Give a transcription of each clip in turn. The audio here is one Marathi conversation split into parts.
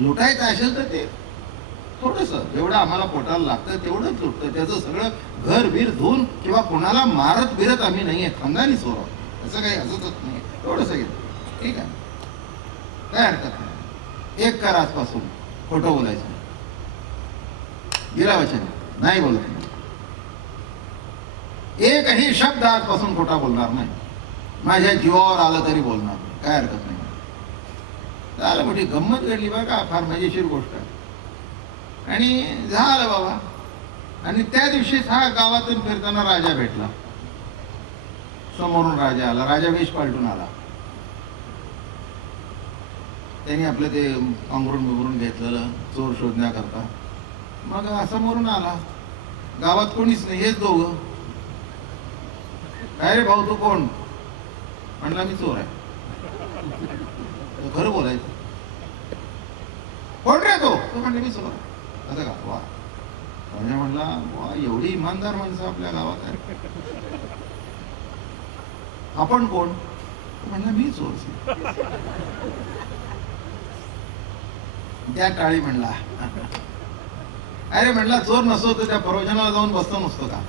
लुटायचं असेल तर ते थोडंसं जेवढं आम्हाला पोटाला लागतं तेवढंच लुटतं. त्याचं सगळं घर बीर धुवून किंवा कोणाला मारत बिरत आम्ही नाहीये, खानदानी चोर आहोत, असं काही असतच नाही. थोडंसं घेतो, ठीक आहे, काय हरकत नाही. एक कर आजपासून खोटं बोलायचं नाही. गिरा वचन नाही बोलत नाही. एकही शब्द आजपासून खोटा बोलणार नाही. माझ्या जीवावर आलं तरी बोलणार नाही, काय हरकत नाही. झालं, मोठी गंमत घडली बघा, फार मजेशीर गोष्ट आहे. आणि झालं बाबा. आणि त्या दिवशीच हा गावातून फिरताना राजा भेटला. समोरून राजा आला, राजा वेश पालटून आला. त्यांनी आपलं ते अंगरून बिंगरून घेतलेलं चोर शोधण्याकरता. मग समोरून आला, गावात कोणीच नाही, हेच दोघं. काय रे भाऊ, तू कोण? म्हणला मी चोर आहे. खरं बोलायचं. कोण रे तो? म्हणले मी चोर आहे. असं का? वा. राजा म्हणला, वा, एवढी इमानदार माणसं आपल्या गावात आहे. आपण कोण? म्हणला मी चोर. त्या टाळी म्हणला, अरे म्हणला चोर नसतो तर त्या प्रवचनाला जाऊन बसतो नसतो का?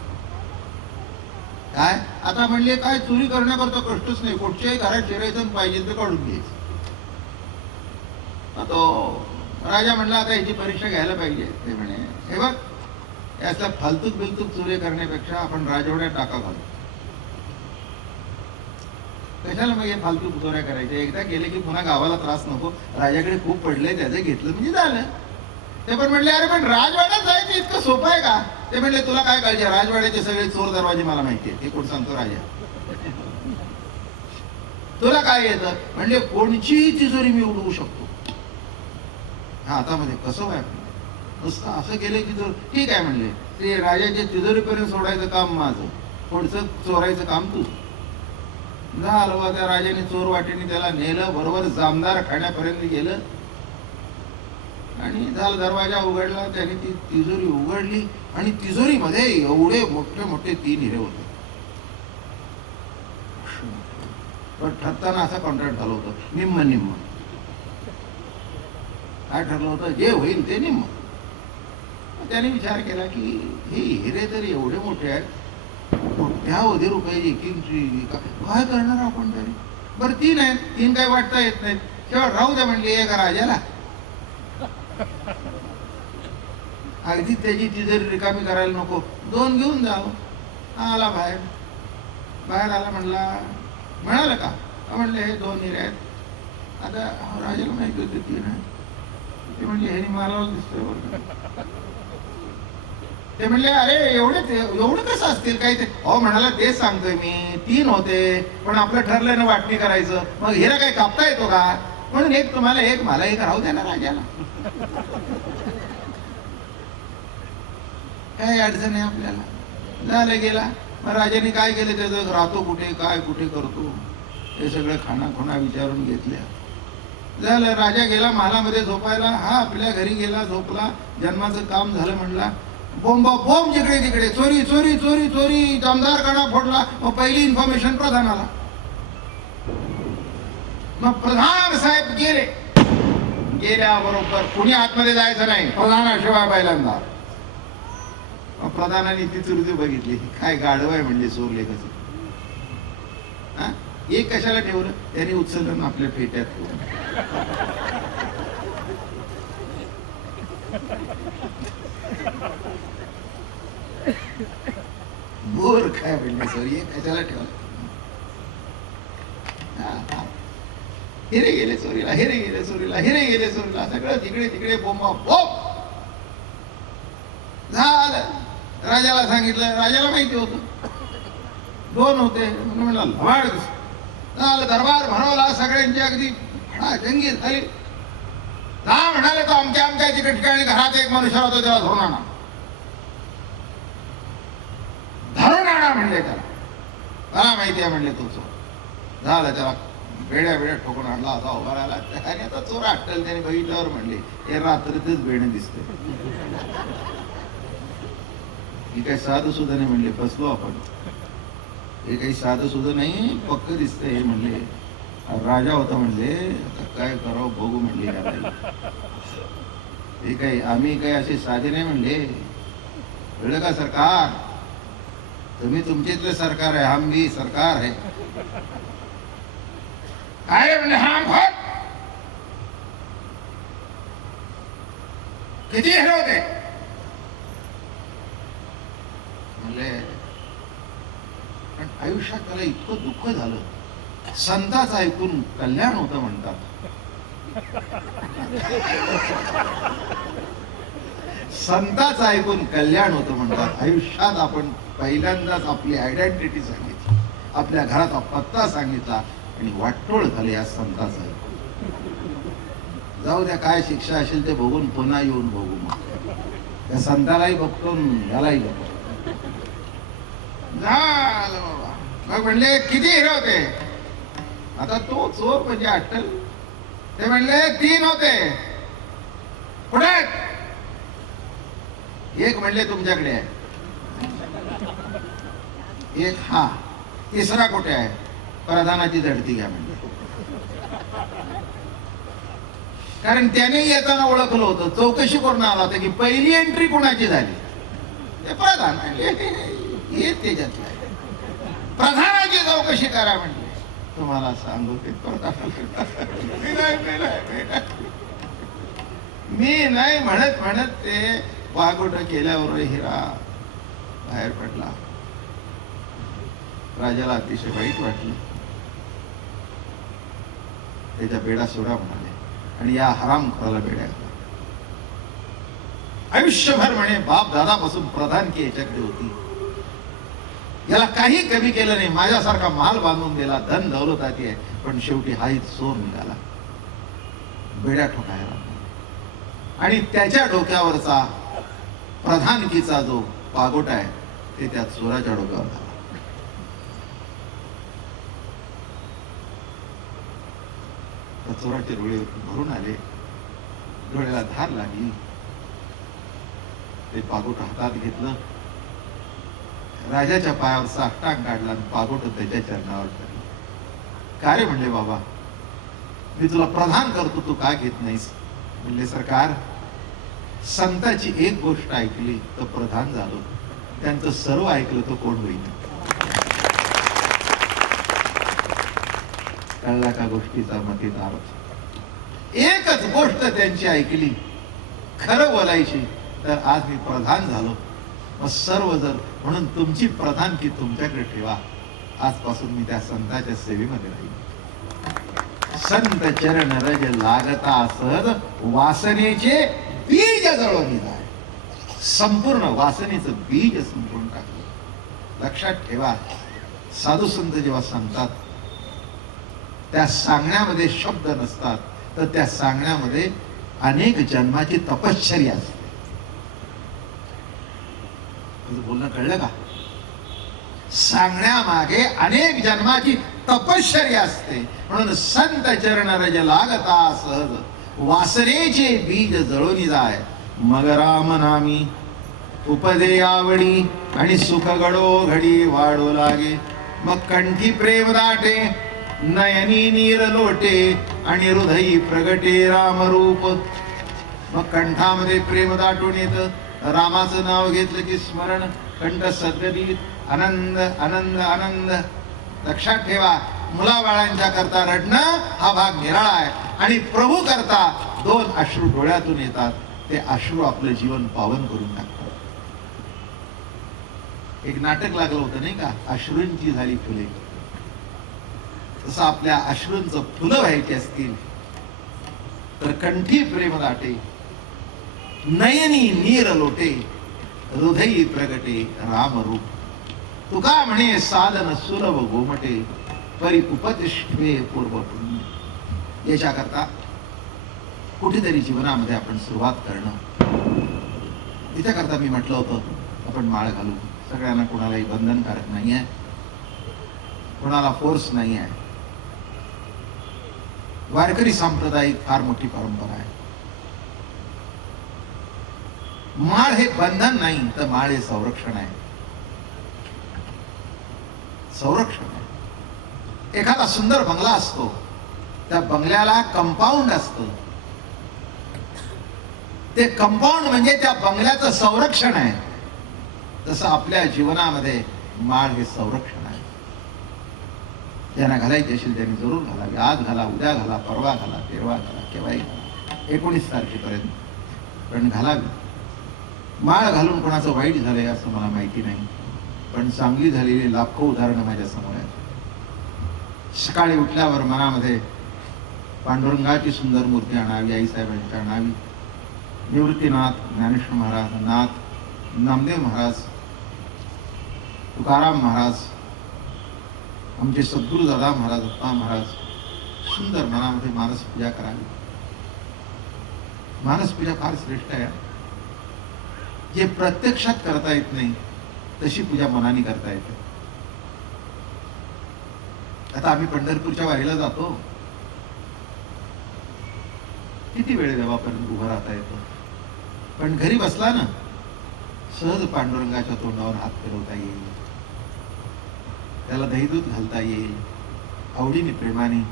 काय आता म्हणले, काय चोरी करण्याकरता कष्टच नाही, कुठच्याही घरात शिरायचं पाहिजे तर काढून घ्यायचं. तो राजा म्हणला, आता याची परीक्षा घ्यायला पाहिजे. ते म्हणे, हे बघ, याचा फालतूक बिलतूक चोरी करण्यापेक्षा आपण राजवाड्यात टाका घालू. कशाला मग हे फालतू चोऱ्या करायच्या? एकदा केले की पुन्हा गावाला त्रास नको. राजाकडे खूप पडले, त्याचं घेतलं म्हणजे झालं. ते पण म्हणले, अरे पण राजवाड्यात जायचं इतकं सोपं आहे का? ते म्हणले, तुला काय काळजी, राजवाड्याचे सगळे चोर दरवाजे मला माहितीये. हे कोण सांगतो? राजा. तुला काय येतं? म्हणले, कोणची तिजोरी मी उडवू शकतो. हा, आता मध्ये कसं आहे, नुसतं असं केलं की चोर ठीक आहे. म्हणले, ते राजाच्या तिजोरीपर्यंत सोडायचं काम माझं, पुढचं चोरायचं काम तू. झालं, त्या राजाने चोर वाटेने त्याला नेलं, बरोबर जामदार खाण्यापर्यंत गेलं. आणि झालं, दरवाजा उघडला, त्याने ती तिजोरी उघडली आणि तिजोरीमध्ये एवढे मोठे मोठे 3 हिरे होते. पण ठरताना असा कॉन्ट्रॅक्ट झालं होतं, निम्म निम्म. काय ठरलं होतं? जे होईल ते निम्म. त्याने विचार केला की हे हिरे तर एवढे मोठे आहेत, कोट्यावधी रुपयाची किमती, काय करणार आपण तरी? बरं 3 आहेत, 3 काही वाटता येत नाहीत, केवळ राहू द्या म्हणले एका राजाला. अगदी त्याची तिजोरी रिकामी करायला नको, 2 घेऊन जावं. आला बाहेर, बाहेर आला, म्हणला, म्हणाल का? म्हणले, हे 2 हिरे आहेत. आता राजाला माहिती होते 3 आहेत. ते म्हणले, हे मला दिसतोय बरं. ते म्हणले, अरे एवढं कसं असतील काही? ते हो म्हणाला, तेच सांगतोय मी, 3 होते, पण आपलं ठरलं ना वाटणी करायचं, मग हिरा काही कापता येतो का? म्हणून एक तुम्हाला, एक मला, एक राहू द्या ना राजाला. काही अडचण आहे आपल्याला. झालं, गेला. मग राजाने काय केलं, त्याचं राहतो कुठे, काय कुठे करतो, हे सगळं खाना विचारून घेतल्या. झालं, राजा गेला महालामध्ये झोपायला. हा आपल्या घरी गेला, झोपला, जन्माचं काम झालं. म्हणला, बोंबा बोंब जिकडे तिकडे, चोरी चोरी चोरी चोरी, जामदार काढा फोडला. मग पहिली इन्फॉर्मेशन प्रधानाला. मग प्रधान साहेब गेले. गेल्याबरोबर कुणी आतमध्ये जायचं नाही, प्रधानाशिवाय पहिल्यांदा. मग प्रधानाने ती चुरती बघितली, काय गाढव आहे म्हणजे चोरले कसं. एक कशाला ठेवलं? त्यांनी उचललं आपल्या फेट्यात ठेवलं. बोर काय म्हणले, सॉरी, एक कशाला ठेवलं? हिरे गेले चोरीला, हिरे गेले चोरीला, हिरे गेले चोरीला, सगळं जिकडे तिकडे बोंबा बोंब झालं. राजाला सांगितलं, राजाला माहिती होतं 2 होते. म्हणला, लवाड झालं, दरबार भरवला, सगळ्यांची अगदी जंगी झाली. म्हणाले, तो आमच्या तिकडे ठिकाणी घरात एक मनुष्य होतो, त्याला धरून आणा. धरून आणा म्हणले त्याला. मला माहिती आहे म्हणले तो चोर. झालं, त्याला बेड्या ठोकून आणला. आता उभा राहिला, आणि आता चोर अटकल. त्याने बघितल्यावर म्हणले, हे रात्रीतच बेणे दिसते. ही काही साधं सुद्धा नाही म्हणले, फसलो आपण. हे काही साधं सुद्धा नाही, पक्क दिसतंय. हे म्हणले राजा होता. म्हणले आता काय करावं बघू म्हणले. हे काही आम्ही काही असे साधे नाही म्हणले, कळलं का? सरकार, तुम्ही तुमचे सरकार आहे, हम भी सरकार आहे. काय म्हणले? हा भात किती हेरे होते म्हणले. पण आयुष्यात त्याला इतकं दुःख झालं, संताचं ऐकून कल्याण होतं म्हणतात. संताचं ऐकून कल्याण होतं म्हणतात. आयुष्यात आपण पहिल्यांदाच आपली आयडेंटिटी सांगितली, आपल्या घराचा पत्ता सांगितला आणि वाटोळ झाले या संताचं ऐकून. जाऊ द्या, काय शिक्षा असेल ते बघून पुन्हा येऊन बघू. मग त्या संतालाही बघतो, यालाही बघतो. झालं बाबा. मग म्हणले किती हिरे होते? आता तो चोर म्हणजे अट्टल. ते म्हणले 3 होते. कुठे? एक म्हणले तुमच्याकडे आहे, एक हा, तिसरा कुठे आहे? प्रधानाची झडती घ्या म्हणजे. कारण त्याने येताना ओळखलं होतं, चौकशी करून आला होता की पहिली एंट्री कोणाची झाली. ते प्रधान हे त्याच्यातलं आहे. प्रधानाची चौकशी करा म्हणजे. तुम्हाला सांगू ते मी नाही म्हणत म्हणत ते वागोट केल्यावर हिरा बाहेर पडला. राजाला अतिशय वाईट वाटलं. त्याच्या बेडा सोडा म्हणाले आणि या हरामखोराला बेड्या घाला. आयुष्यभर म्हणे बाप दादापासून प्रधानकी याच्याकडे होती, याला काही कमी केलं नाही, माझ्यासारखा माल बांधून दिला, धन दौलत आती आहे, पण शेवटी हाच चोर निघाला. बेड्या ठोकायला आणि त्याच्या डोक्यावरचा प्रधानकीचा जो पागोटा आहे ते त्या चोराच्या डोक्यावर झाला. चोराचे डोळे भरून आले, डोळ्याला धार लागली. ते पागोट हातात घेतलं, राजाच्या पायावर साष्टांग काढला आणि पागोट त्याच्या चरणावर ठरलं. का रे म्हणले बाबा, मी तुला प्रधान करतो, तू का घेत नाहीस? म्हणले सरकार, संताची एक गोष्ट ऐकली तर प्रधान झालो, त्यांचं सर्व ऐकलं तर कोण होईल? कळला का गोष्टीचा मतीचा अर्थ? एकच गोष्ट त्यांची ऐकली, खरं बोलायची, तर आज मी प्रधान झालो. मग सर्व जर म्हणून तुमची प्रधानकी तुमच्याकडे ठेवा. आजपासून मी त्या संताच्या सेवेमध्ये राहील. संत चरण रज लागता सहज, वासनेचे बीज जळून जाय. संपूर्ण वासनेचं बीज संपूर्ण टाकलं. लक्षात ठेवा, साधू संत जेव्हा सांगतात त्या सांगण्यामध्ये शब्द नसतात, तर त्या सांगण्यामध्ये अनेक जन्माची तपश्चर्या असते. बोलणं कळलं का? सांगण्यामागे अनेक जन्माची तपश्चर्या असते. म्हणून संत चरण रज लागता सहज, वासनेचे बीज जळून जाय. मग राम नामी उपदे आवडी, आणि सुख घडो घडी वाढो लागे. मग कंठी प्रेम दाटे, नयनी नीर लोटे, आणि हृदयी प्रगटे रामरूप. मग कंठामध्ये प्रेम दाटून येतं, रामाचं नाव घेतलं की स्मरण कंठ सद्गदित, आनंद आनंद आनंद. लक्षात ठेवा, मुलाबाळांच्या करता रडणं हा भाग निराळा आहे, आणि प्रभू करता 2 अश्रू डोळ्यातून येतात. ते अश्रू आपलं जीवन पावन करून टाकतात. एक नाटक लागलं होतं नाही का, अश्रूंची झाली फुले. तसं आपल्या अश्रूंचं फुलं व्हायची असतील तर कंठी प्रेम दाटे, नयनी नीर लोटे, हृदयी प्रगटे रामरूप. तुका म्हणे साधन सुलभ गोमटे, परी उपतिष्ठे पूर्व पुण्य. याच्याकरता कुठेतरी जीवनामध्ये आपण सुरुवात करणं. त्याच्याकरता मी म्हटलं होतं आपण माळ घालू. सगळ्यांना कोणालाही बंधनकारक नाही आहे, कोणाला फोर्स नाही आहे. वारकरी सांप्रदायिक फार मोठी परंपरा आहे. माळ हे बंधन नाही, तर माळ हे संरक्षण आहे. संरक्षण आहे. एखादा सुंदर बंगला असतो, त्या बंगल्याला कंपाऊंड असतं. ते कंपाऊंड म्हणजे त्या बंगल्याचं संरक्षण आहे. तसं आपल्या जीवनामध्ये माळ हे संरक्षण आहे. ज्यांना घालायची असेल त्यांनी जरूर घालावी. आज घाला, उद्या घाला, परवा घाला, तेरवा घाला, केव्हाही घाला, 19 तारखेपर्यंत पण घालावी. माळ घालून कोणाचं वाईट झालंय असं मला माहिती नाही, पण चांगली झालेली लाखो उदाहरणं माझ्या समोर आहेत. सकाळी उठल्यावर मनामध्ये पांडुरंगाची सुंदर मूर्ती आणावी, आईसाहेबांची आणावी. निवृत्तीनाथ, ज्ञानेश्वर महाराज, नाथ, नामदेव महाराज, तुकाराम महाराज, आमचे सद्गुरू दादा महाराज, अप्पा महाराज, सुंदर मनामध्ये मानसपूजा करावी. मानसपूजा फार श्रेष्ठ आहे. जे प्रत्यक्षात करता येत नाही तशी पूजा मनाने करता येते. आता आम्ही पंढरपूरच्या वारीला जातो, किती वेळ देवापर्यंत उभं राहता येतं, पण घरी बसला ना सहज पांडुरंगाच्या तोंडावर हात फिरवता येईल, त्याला दहीदूध घालता येईल, आवडीने प्रेमाने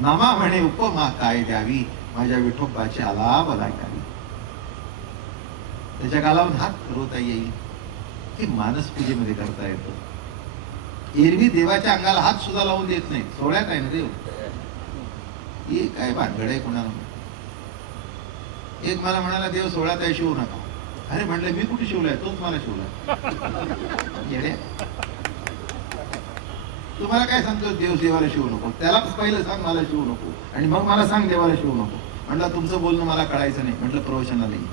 नामा म्हणे उपमा काय द्यावी, माझ्या विठोबाची आलाप ऐकावी, त्याच्या गालावून हात फिरवता येईल. हे मानसपूजेमध्ये करता येतं. एरवी देवाच्या अंगाला हात सुद्धा लावून देत नाही. सोहळ्यात आहे ना देव, हे काय भानगड आहे कोणाला. एक मला म्हणाला देव सोहळ्यात आहे, शिवू नका. अरे म्हटलं मी कुठे शिवलाय, तोच मला शिवलाय. येडे, तुम्हाला काय सांगतो देव देवाला शिवू नको, त्याला पहिलं सांग मला शिवू नको, आणि मग मला सांग देवाला शिवू नको. म्हटलं तुमचं बोलणं मला कळायचं नाही. म्हटलं प्रवचनाला नाही,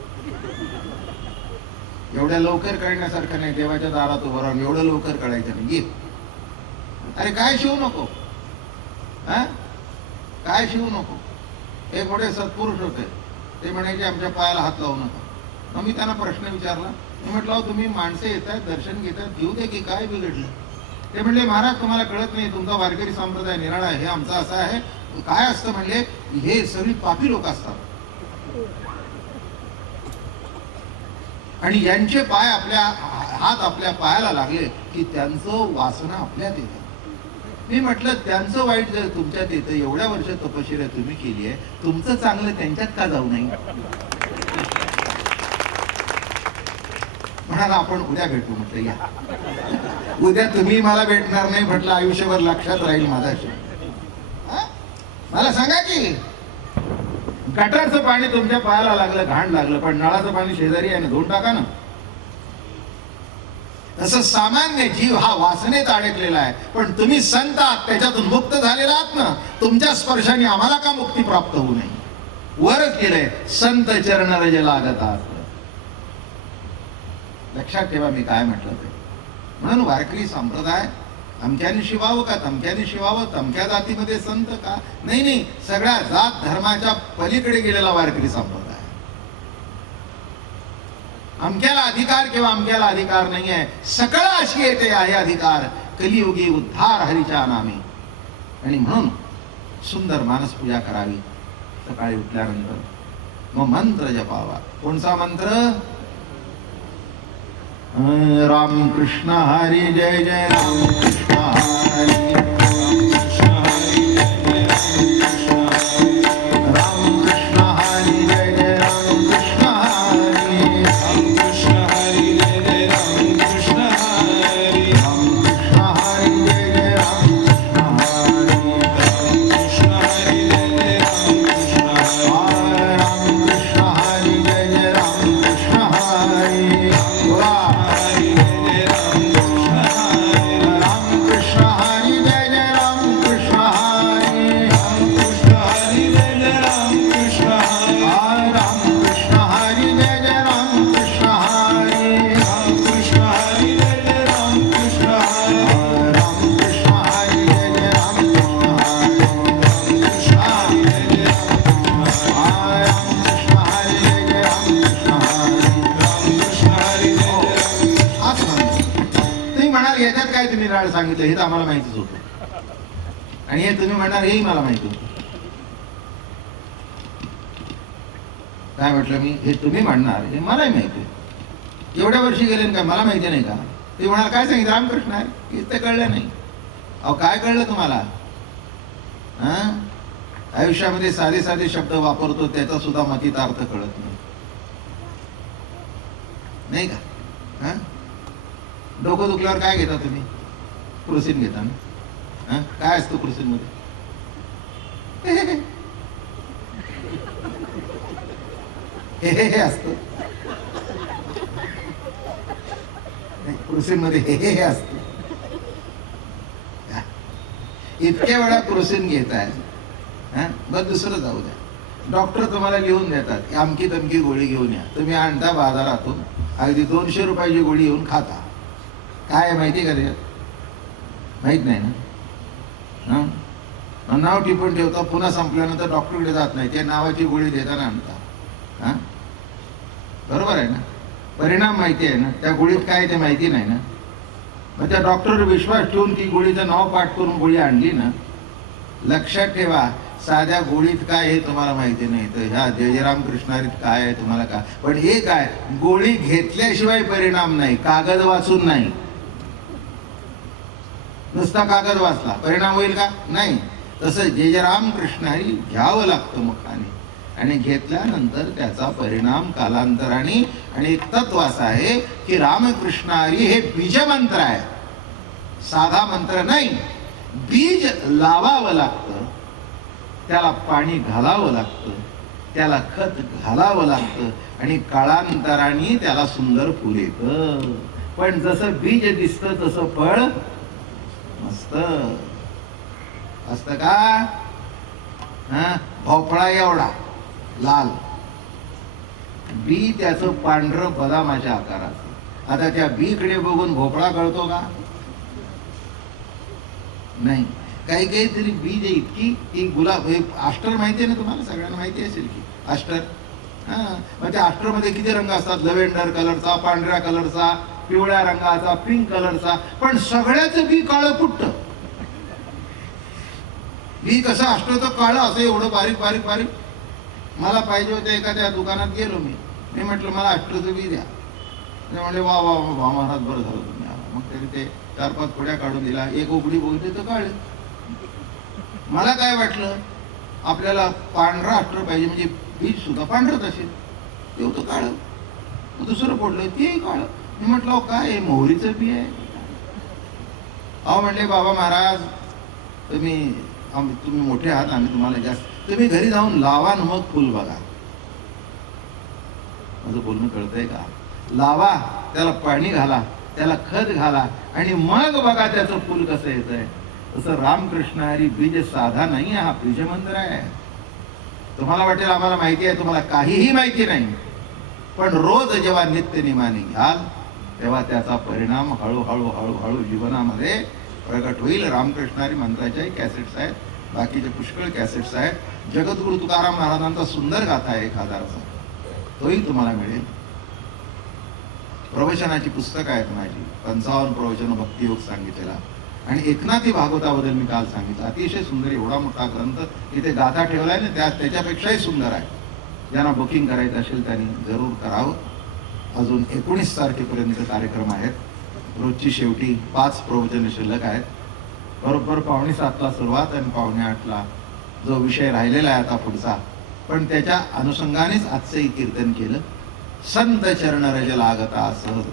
एवढ्या लवकर कळण्यासारखं नाही. देवाच्या दारात उभं राहून एवढं लवकर कळायचं नाही. ये, अरे काय शिवू नको, हा काय शिवू नको. एक मोठे सत्पुरुष होते, ते म्हणायचे आमच्या पायाला हात लावू नका. मग मी त्यांना प्रश्न विचारला. मी म्हटलं तुम्ही माणसे येतात, दर्शन घेतात, घेऊ दे की, काय बिघडलं. ते म्हणले महाराज तुम्हाला कळत नाही, तुमचा वारकरी संप्रदाय निराळा आहे, हे आमचा असा आहे. काय असतं म्हणले, हे सगळी पापी लोक असतात आणि यांचे पाय आपल्या हात आपल्या पायाला लागले की त्यांचं वासना आपल्यात येते. मी म्हटलं त्यांचं वाईट जर तुमच्यात येतं, एवढ्या वर्ष तपश्चर्या तुम्ही केली आहे, तुमचं चांगलं त्यांच्यात का जाऊ नये. म्हणाला आपण उद्या भेटू. म्हटलं या उद्या तुम्ही मला भेटणार नाही. म्हटलं आयुष्यभर लक्षात राहील माझ्याशी. मला सांगा की गटारचं पाणी तुमच्या पायाला लागलं, घाण लागलं, पण नळाचं पाणी शेजारी आहे ना, धुवून टाका ना. तसं सामान्य जीव हा वासनेत अडकलेला आहे, पण तुम्ही संत आहात, त्याच्यातून मुक्त झालेला आहात ना. तुमच्या स्पर्शाने आम्हाला का मुक्ती प्राप्त होऊ नये. वरच केलंय संत चरण रज लागत आहात. लक्षात ठेवा मी काय म्हटलं ते. म्हणून वारकरी संप्रदाय अमक्याने शिवावं का तमक्याने शिवावं, तमक्या जातीमध्ये संत का नाही. नाही, सगळ्या जात धर्माच्या पलीकडे गेलेला वारकरी संप्रदाय. अमक्याला अधिकार किंवा अमक्याला अधिकार नाही आहे, सकळ अशी येते आहे अधिकार, कलियुगी उद्धार हरीच्या नामे. आणि म्हणून सुंदर मानसपूजा करावी. सकाळी उठल्यानंतर मग मंत्र जपावा. कोणचा मंत्र. राम कृष्ण हरी जय जय राम कृष्ण हरी, राम कृष्ण हरी जय जय राम कृष्ण हरी, राम कृष्ण हरी जय जय राम कृष्ण हरी, राम कृष्ण हरी जय जय राम कृष्ण हरी, राम कृष्ण हरी जय जय राम कृष्ण हरी, राम कृष्ण हरी जय जय राम कृष्ण हरी. सांगितलं हे तर आम्हाला माहितीच होतं, आणि हे तुम्ही म्हणणार हेही मला माहिती होतं. काय म्हटलं मी, हे तुम्ही म्हणणार हे मलाही माहिती आहे. एवढ्या वर्षी गेले काय मला माहिती नाही का. ते म्हणाल काय सांगितलं रामकृष्ण आहे, इथं कळलं नाही. अहो काय कळलं तुम्हाला. आयुष्यामध्ये साधे साधे शब्द वापरतो, त्याचा सुद्धा मतीत अर्थ कळत नाही. नाही का? हा, डोकं दुखल्यावर काय घेता तुम्ही? क्रुसिन घेता ना? हा, काय असतो क्रुसिन मध्ये? हे असतं. क्रुसिन मध्ये हे असतं. इतक्या वेळा क्रुसिन घेताय, बस दुसरं जाऊ द्या. डॉक्टर तुम्हाला लिहून देतात, अमकी तमकी गोळी घेऊन या. तुम्ही आणता बाजारातून, अगदी 200 रुपयाची गोळी येऊन खाता. काय माहिती का ते? माहित नाही ना? नाव टिपून ठेवता, पुन्हा संपल्यानंतर डॉक्टरकडे जात नाही, त्या नावाची गोळी देताना आणता. हा, बरोबर आहे ना? परिणाम माहिती आहे ना? त्या गोळीत काय ते माहिती नाही ना? मग त्या डॉक्टरवर विश्वास ठेवून ती गोळीचं नाव पाठ करून गोळी आणली ना. लक्षात ठेवा, साध्या गोळीत काय हे तुम्हाला माहिती नाही, तर ह्या जय रामकृष्णारीत काय आहे तुम्हाला काय. पण हे काय, गोळी घेतल्याशिवाय परिणाम नाही, कागद वाचून नाही. नुसता कागद वाचला परिणाम होईल का? नाही. तसं जय रामकृष्णारी घ्यावं लागतं मुखाने, आणि घेतल्यानंतर त्याचा परिणाम कालांतराने. आणि एक तत्व असं आहे की रामकृष्णारी हे बीजमंत्र आहे, साधा मंत्र नाही. बीज लावावं लागतं, त्याला पाणी घालावं लागतं, त्याला खत घालावं लागतं, आणि काळांतराने त्याला सुंदर फुल येतं. पण जसं बीज दिसतं तसं फळ नसतं. असतं का? हा, भोपळा एवढा लाल, बी त्याचं पांढरं बदामाच्या आकाराचं. आता त्या बीकडे बघून भोपळा कळतो का? नाही. काही काही तरी बीज इतकी की गुलाब, आस्टर माहिती आहे ना तुम्हाला? सगळ्यांना माहिती असेल की आस्टर. हा, मग त्या आस्टर मध्ये किती रंग असतात? लव्हेंडर कलरचा, पांढऱ्या कलरचा, पिवळ्या रंगाचा, पिंक कलरचा. पण सगळ्याचं बी काळं पुट्ट. बी कसं आस्टरचं काळं असं एवढं बारीक बारीक बारीक. मला पाहिजे होते, एखाद्या दुकानात गेलो मी म्हटलं मला आस्टरचं बी द्या. ते म्हणले वा वा वा महाराज, बरं झालं तुम्ही आला. मग तरी ते 4-5 पुड्या काढून दिला, एक उघडी बघितली तर काळे. मला काय वाटलं, आपल्याला पांढरा आस्टर पाहिजे, म्हणजे बीज सुद्धा पांढरच असेल. ते होतं काळं. दुसरं पडलं तेही काळं. मी म्हटलं काय मोहरीचं बी आहे? अहो म्हणले बाबा महाराज, तुम्ही मोठे आहात, आम्ही तुम्हाला जास्त. तुम्ही घरी जाऊन लावा न मग फुल बघा. माझं बोलणं कळतंय का? लावा, त्याला पाणी घाला, त्याला खत घाला, आणि मग बघा त्याचं फुल कसं येतंय. तसं रामकृष्ण हरी बीज साधा नाही, हा बीजमंत्र आहे. तुम्हाला वाटेल आम्हाला माहिती आहे, तुम्हाला काहीही माहिती नाही. पण रोज जेव्हा नित्य नियमाने घ्याल, तेव्हा त्याचा परिणाम हळूहळू हळूहळू जीवनामध्ये प्रगट होईल. रामकृष्णारी मंत्राच्याही कॅसेट्स आहेत, बाकीचे पुष्कळ कॅसेट्स आहेत. जगद्गुरु तुकाराम महाराजांचा सुंदर गाथा आहे 1000चा, तोही तुम्हाला मिळेल. प्रवचनाची पुस्तकं आहेत माझी, 55 प्रवचन भक्तियोग सांगितलेला. आणि एकनाथी भागवताबद्दल मी काल सांगितलं, अतिशय सुंदर एवढा मोठा ग्रंथ इथे गाथा ठेवलाय ना, त्याच्यापेक्षाही सुंदर आहे. ज्यांना बुकिंग करायचं असेल त्यांनी जरूर करावं. अजून 19 तारखेपर्यंत कार्यक्रम आहेत. रोजची शेवटी 5 प्रवचन शिल्लक आहेत. बरोबर 6:45ला सुरुवात आणि 7:45ला जो विषय राहिलेला आहे आता पुढचा. पण त्याच्या अनुषंगानेच आजचंही कीर्तन केलं. संत चरण रज लागता सहज,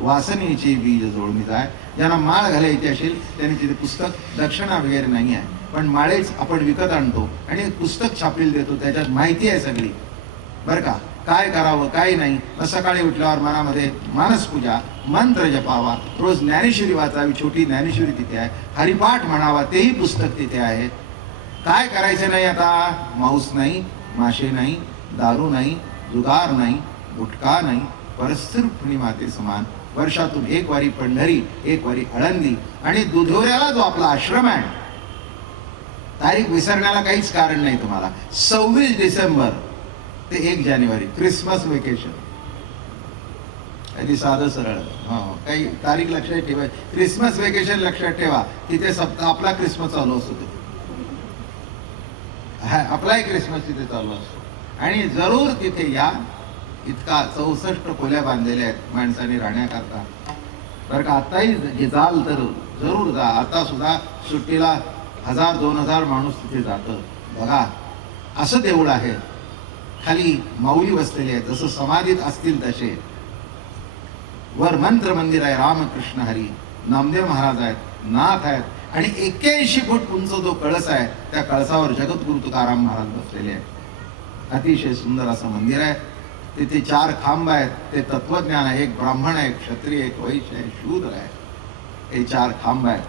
वासनेची बीज जोडणी जाय. ज्यांना माळ घालायची असेल त्यांनी तिथे पुस्तक, दक्षिणा वगैरे नाही आहे, पण माळेच आपण विकत आणतो आणि पुस्तक छापील देतो, त्याच्यात माहिती आहे सगळी, बरं का? काय करावं काय नाही. सकाळी उठल्यावर मनामध्ये मानसपूजा, मंत्र जपावा, रोज ज्ञानेश्वरी वाचावी, छोटी ज्ञानेश्वरी तिथे आहे. हरिपाठ म्हणावा, तेही पुस्तक तिथे आहे. काय करायचं नाही आता? मांस नाही, मासे नाही, दारू नाही, जुगार नाही, गुटखा नाही, परस्पर माते समान. वर्षातून 1 वारी पंढरी, 1 वारी आळंदी. आणि दुधोऱ्याला जो आपला आश्रम आहे, तारीख विसरण्याला काहीच कारण नाही तुम्हाला. 26 डिसेंबर ते 1 जानेवारी क्रिसमस वेकेशन. कधी साधं सरळ, काही तारीख लक्षात ठेवा. क्रिसमस वेकेशन लक्षात ठेवा. तिथे आपला क्रिसमस चालू असतो, आपलाही क्रिसमस तिथे चालू असतो. आणि जरूर तिथे या. इतका 64 खोल्या बांधलेल्या आहेत माणसाने राहण्याकरता, बरं का? आताही जाल तर जरूर जा. आता सुद्धा सुट्टीला 1000-2000 माणूस तिथे जातं. बघा, असं देऊळ आहे. खाली माऊली बसलेली आहे, जसं समाधीत असतील तसे. वर मंत्र मंदिर आहे, रामकृष्ण हरी, नामदेव महाराज आहेत, नाथ आहेत, आणि 81 फूट उंच जो कळस आहे त्या कळसावर जगद्गुरु तुकाराम महाराज बसलेले आहेत. अतिशय सुंदर असं मंदिर आहे. तिथे 4 खांब आहेत, ते तत्वज्ञान आहे. एक ब्राह्मण आहे, एक क्षत्रिय, एक वैश्य आहे, शूद्र आहे. हे 4 खांब आहेत,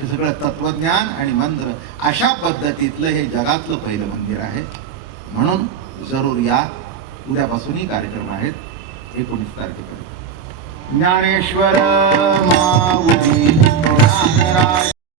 हे सगळं तत्वज्ञान आणि मंत्र अशा पद्धतीतलं हे जगातलं पहिलं मंदिर आहे. म्हणून जरूर या. उद्यापासूनही कार्यक्रम आहेत 19 तारखेपर्यंत. ज्ञानेश्वर माऊली